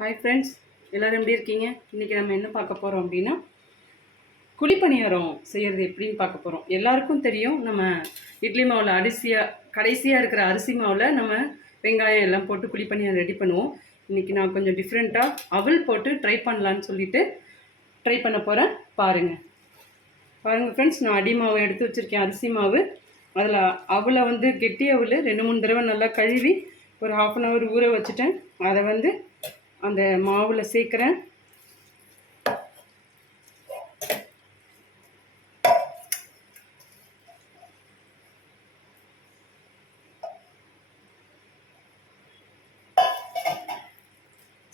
Hi friends, எல்லோரும் எப்படி இருக்கீங்க? இன்றைக்கி நம்ம என்ன பார்க்க போகிறோம் அப்படின்னா, குழிப்பணியாரம் செய்கிறது எப்படின்னு பார்க்க போகிறோம். எல்லாருக்கும் தெரியும், நம்ம இட்லி மாவில் கடைசியாக இருக்கிற அரிசி மாவில் நம்ம வெங்காயம் எல்லாம் போட்டு குழிப்பணியாரம் ரெடி பண்ணுவோம். இன்றைக்கி நான் கொஞ்சம் டிஃப்ரெண்ட்டாக அவல் போட்டு ட்ரை பண்ணலான்னு சொல்லிட்டு ட்ரை பண்ண போகிறேன். பாருங்கள் ஃப்ரெண்ட்ஸ், நான் அடி மாவு எடுத்து வச்சுருக்கேன், அரிசி மாவு. அதில் அவலை கெட்டி அவல் 2-3 தடவை நல்லா கழுவி ஒரு 1/2 அன் ஹவர் ஊற வச்சுட்டேன். அதை அந்த மாவில் சேர்க்குறேன்.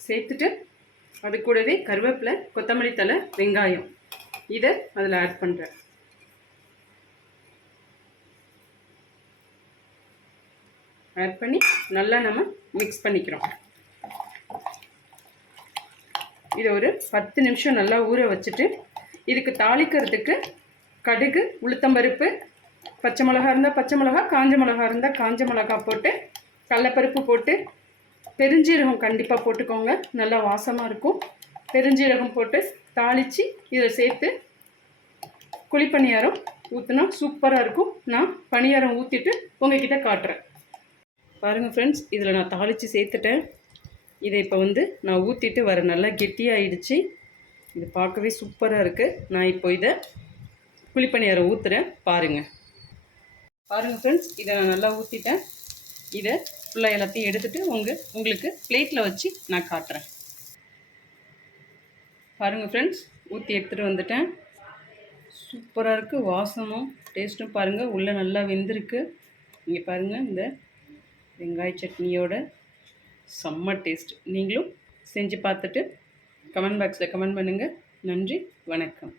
சேர்த்துட்டு அது கூடவே கருவேப்பிலை, கொத்தமல்லி தழை, வெங்காயம் இதை அதில் ஆட் பண்ணுறேன். ஆட் பண்ணி நல்லா நம்ம மிக்ஸ் பண்ணிக்கிறோம். இதை ஒரு 10 நிமிஷம் நல்லா ஊற வச்சுட்டு, இதுக்கு தாளிக்கிறதுக்கு கடுகு, உளுத்தம்பருப்பு, பச்சை மிளகா இருந்தால் பச்சை மிளகா, காஞ்ச மிளகா இருந்தால் காஞ்ச மிளகா போட்டு, கடலைப்பருப்பு போட்டு, பெருஞ்சீரகம் கண்டிப்பாக போட்டுக்கோங்க, நல்லா வாசமாக இருக்கும். பெருஞ்சீரகம் போட்டு தாளித்து இதை சேர்த்து குழிப்பணியாரம் ஊற்றினா சூப்பராக இருக்கும். நான் பணியாரம் ஊற்றிட்டு உங்ககிட்ட காட்டுறேன். பாருங்கள் ஃப்ரெண்ட்ஸ், இதில் நான் தாளித்து சேர்த்துட்டேன். இதை இப்போ நான் ஊற்றிட்டு வர நல்லா கெட்டியாகிடுச்சு. இது பார்க்கவே சூப்பராக இருக்குது. நான் இப்போ இதை குழிப்பணியாரம் ஊற்றுறேன். பாருங்கள் ஃப்ரெண்ட்ஸ், இதை நான் நல்லா ஊற்றிட்டேன். இதை ஃபுல்லாக எல்லாத்தையும் எடுத்துகிட்டு உங்களுக்கு பிளேட்டில் வச்சு நான் காட்டுறேன். பாருங்கள் ஃப்ரெண்ட்ஸ், ஊற்றி எடுத்துகிட்டு வந்துட்டேன். சூப்பராக இருக்குது. வாசமும் டேஸ்ட்டும் பாருங்கள், உள்ளே நல்லா வெந்திருக்கு. இங்கே பாருங்கள், இந்த வெங்காய சட்னியோட செம்ம டேஸ்ட். நீங்களும் செஞ்சு பார்த்துட்டு கமெண்ட் பாக்ஸில் கமெண்ட் பண்ணுங்கள். நன்றி, வணக்கம்.